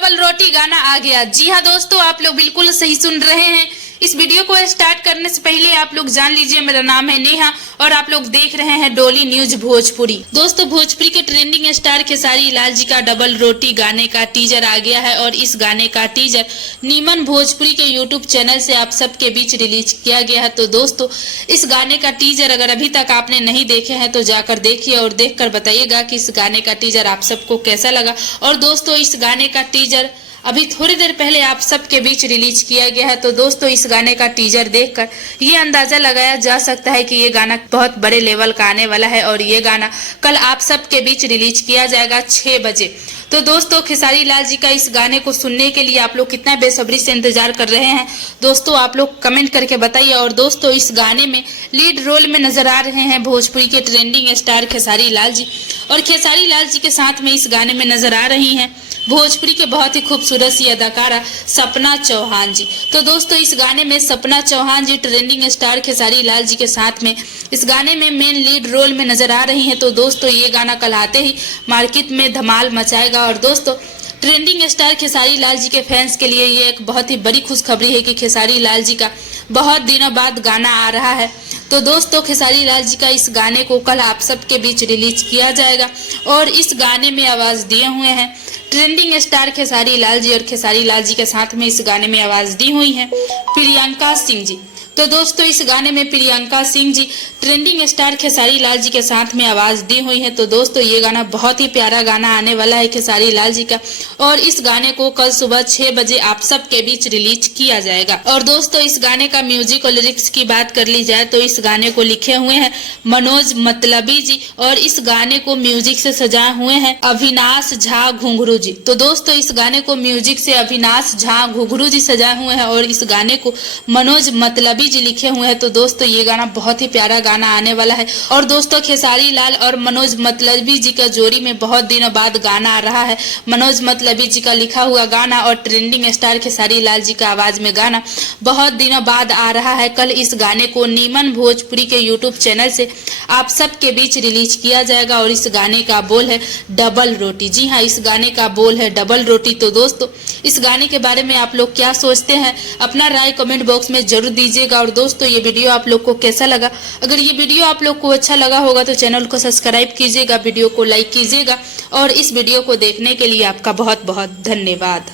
डबल रोटी गाना आ गया। जी हाँ दोस्तों, आप लोग बिल्कुल सही सुन रहे हैं। इस वीडियो को स्टार्ट करने से पहले आप लोग जान लीजिए, मेरा नाम है नेहा और आप लोग देख रहे हैं डोली न्यूज भोजपुरी। दोस्तों, भोजपुरी के ट्रेंडिंग स्टार खेसारी लाल जी का डबल रोटी गाने का टीजर आ गया है और इस गाने का टीजर नीमन भोजपुरी के यूट्यूब चैनल से आप सबके बीच रिलीज किया गया है। तो दोस्तों, इस गाने का टीजर अगर अभी तक आपने नहीं देखे हैं तो जाकर देखिए और देखकर बताइएगा कि इस गाने का टीजर आप सबको कैसा लगा। और दोस्तों, इस गाने का टीजर अभी थोड़ी देर पहले आप सबके बीच रिलीज किया गया है। तो दोस्तों, इस गाने का टीजर देखकर ये अंदाजा लगाया जा सकता है कि ये गाना बहुत बड़े लेवल का आने वाला है और ये गाना कल आप सबके बीच रिलीज किया जाएगा 6 बजे। तो दोस्तों, खेसारी लाल जी का इस गाने को सुनने के लिए आप लोग कितना बेसब्री से इंतजार कर रहे हैं दोस्तों, आप लोग कमेंट करके बताइए। और दोस्तों, इस गाने में लीड रोल में नजर आ रहे हैं भोजपुरी के ट्रेंडिंग स्टार खेसारी लाल जी और खेसारी लाल जी के साथ में इस गाने में नजर आ रही हैं भोजपुरी के बहुत ही खूबसूरत सी अदाकारा सपना चौहान जी। तो दोस्तों, इस गाने में सपना चौहान जी ट्रेंडिंग स्टार खेसारी लाल जी के साथ में इस गाने में मेन लीड रोल में नजर आ रही हैं। तो दोस्तों, ये गाना कल आते ही मार्केट में धमाल मचाएगा। और दोस्तों, ट्रेंडिंग स्टार खेसारी लाल जी के फैंस के लिए ये एक बहुत ही बड़ी खुशखबरी है कि खेसारी लाल जी का बहुत दिनों बाद गाना आ रहा है। तो दोस्तों, खेसारी लाल जी का इस गाने को कल आप सबके बीच रिलीज किया जाएगा और इस गाने में आवाज दिए हुए हैं ट्रेंडिंग स्टार खेसारी लाल जी और खेसारी लाल जी के साथ में इस गाने में आवाज दी हुई है प्रियंका सिंह जी। तो दोस्तों, इस गाने में प्रियंका सिंह जी ट्रेंडिंग स्टार खेसारी लाल जी के साथ में आवाज दी हुई है। तो दोस्तों, ये गाना बहुत ही प्यारा गाना आने वाला है खेसारी लाल जी का और इस गाने को कल सुबह 6 बजे आप सबके बीच रिलीज किया जाएगा। और दोस्तों, इस गाने का म्यूजिक और लिरिक्स की बात कर ली जाए तो इस गाने को लिखे हुए हैं मनोज मतलबी जी और इस गाने को म्यूजिक से सजाए हुए हैं अविनाश झा घुंघरू जी। तो दोस्तों, इस गाने को म्यूजिक से अविनाश झा घुंघरू जी सजाए हुए हैं और इस गाने को मनोज मतलबी जी लिखे हुए हैं। तो दोस्तों, ये गाना बहुत ही प्यारा गाना आने वाला है। और दोस्तों, खेसारी लाल और मनोज मतलबी जी का जोड़ी में बहुत दिनों बाद गाना आ रहा है। मनोज मतलबी जी का लिखा हुआ गाना और ट्रेंडिंग स्टार खेसारी लाल जी का आवाज में गाना बहुत दिनों बाद आ रहा है। कल इस गाने को नीमन भोजपुरी के यूट्यूब चैनल से आप सबके बीच रिलीज किया जाएगा और इस गाने का बोल है डबल रोटी। जी हाँ, इस गाने का बोल है डबल रोटी। तो दोस्तों, इस गाने के बारे में आप लोग क्या सोचते हैं, अपना राय कमेंट बॉक्स में जरूर दीजिएगा। और दोस्तों, ये वीडियो आप लोग को कैसा लगा? अगर ये वीडियो आप लोग को अच्छा लगा होगा तो चैनल को सब्सक्राइब कीजिएगा, वीडियो को लाइक कीजिएगा और इस वीडियो को देखने के लिए आपका बहुत बहुत धन्यवाद।